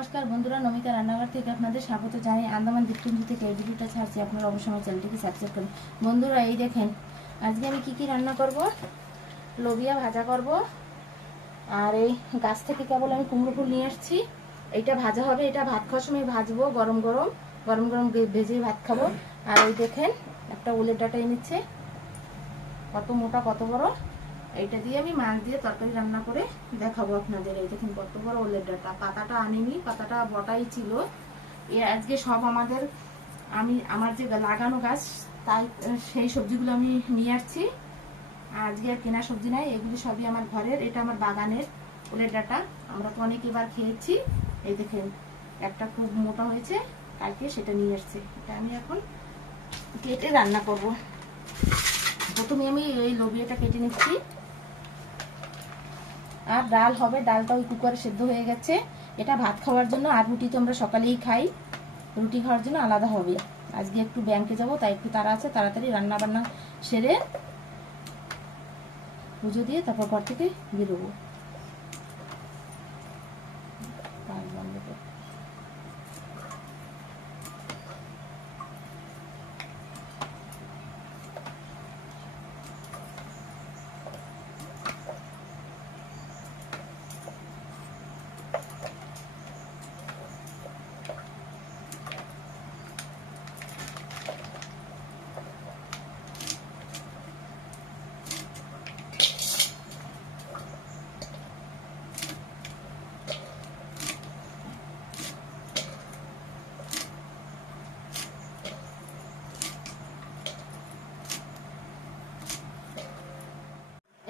নমস্কার বন্ধুরা, নমিতা রান্নাঘর থেকে আপনাদের স্বাগত জানাই। আন্দামান দ্বীপপুঞ্জ থেকে এই ভিডিওটা ছাড়ছি। আপনারা অবশ্যই চ্যানেলটিকে সাবস্ক্রাইব করুন। বন্ধুরা, এই দেখেন, আজকে আমি কি কি রান্না করব? লোবিয়া ভাজা করব। আর এই গাছ থেকে কেবল আমি কুমড়ো ফুল নিয়ে আসছি। এইটা ভাজা হবে। এটা ভাত খাওয়ার সময় ভাজবো গরম গরম। গরম গরম ভেজে ভাত খাব। আর এই দেখেন, একটা উলের ডাটা এনেছে। কত মোটা, কত বড়। এইটা দিয়ে আমি মাছ দিয়ে তরকারি রান্না করে দেখাবো আপনাদের। এই দেখুন, কত বড় ওলের ডাটা। পাতাটা আনিনি, পাতাটা বটাই ছিল। এ আজকে সব আমাদের, আমি, আমার যে লাগানো গাছ, তাই সেই সবজিগুলো আমি নিয়ে আসছি। আজকে আর কেনা সবজি নাই, এগুলি সবই আমার ঘরের, এটা আমার বাগানের ওলের ডাটা। আমরা তো অনেক এবার খেয়েছি। এই দেখেন, একটা খুব মোটা হয়েছে, কালকে সেটা নিয়ে এসছে এটা আমি এখন কেটে রান্না করব। প্রথমে আমি এই লোবিয়াটা কেটে নিচ্ছি। আর ডাল হবে, ডালটা ওই কুকারে সেদ্ধ হয়ে গেছে। এটা ভাত খাওয়ার জন্য আর রুটি তো আমরা সকালেই খাই। রুটি খাওয়ার জন্য আলাদা হবে। আজকে একটু ব্যাংকে যাব, তাই একটু তারা আছে, তাড়াতাড়ি রান্না বান্না সেরে পুজো দিয়ে তারপর ঘর থেকে বেরোবো কাজ বন্ধ করে।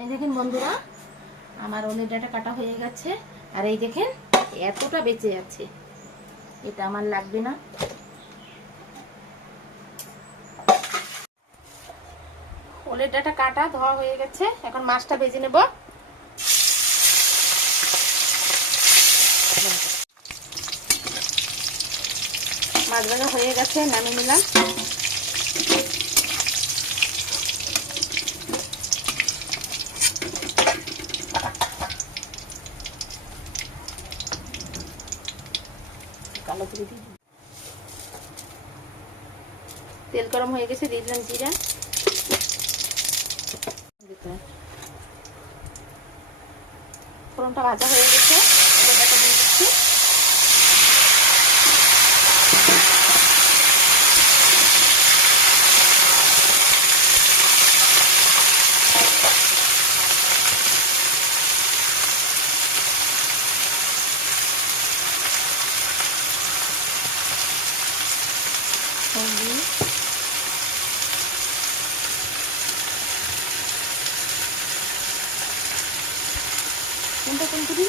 এই দেখেন বন্ধুরা, আমার ওলের ডাটা কাটা হয়ে গেছে। আর এই দেখেন, এতটা বেঁচে আছে। এটা আমার লাগবে না। ওলের ডাটা কাটা ধোয়া হয়ে গেছে। এখন মাছটা ভেজে নেব। মাছ হয়ে গেছে, নামিয়ে নিলাম। কালো করে দিই। তেল গরম হয়ে গেছে দিয়ে দিলাম জিরা। ফোড়নটা ভাজা হয়ে গেছে। কোনটা কিন্তু দিবি।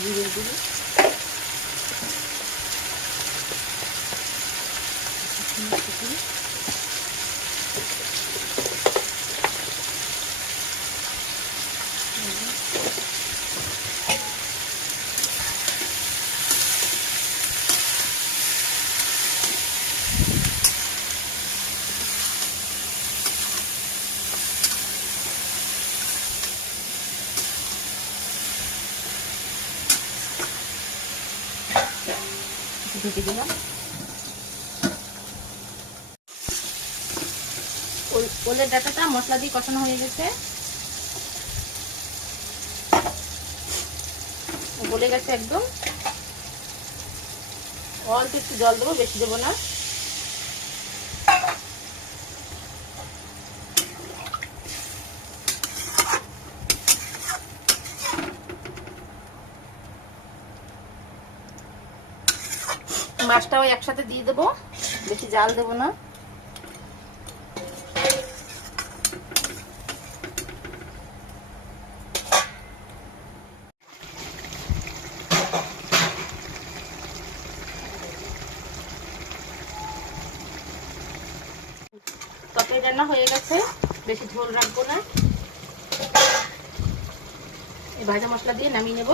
জিরে দিবি ঢেকে দিলাম। ওল- ওলের ডাটাটা মশলা দিয়ে কষানো হয়ে গেছে। গলে গেছে একদম। অল্প একটু জল দেবো, বেশি দেবো না। মাছটাও একসাথে দিয়ে দেবো। বেশি জাল দেবো না। হয়ে গেছে, বেশি ঝোল রাখব না। এই ভাজা মশলা দিয়ে নামিয়ে নেব।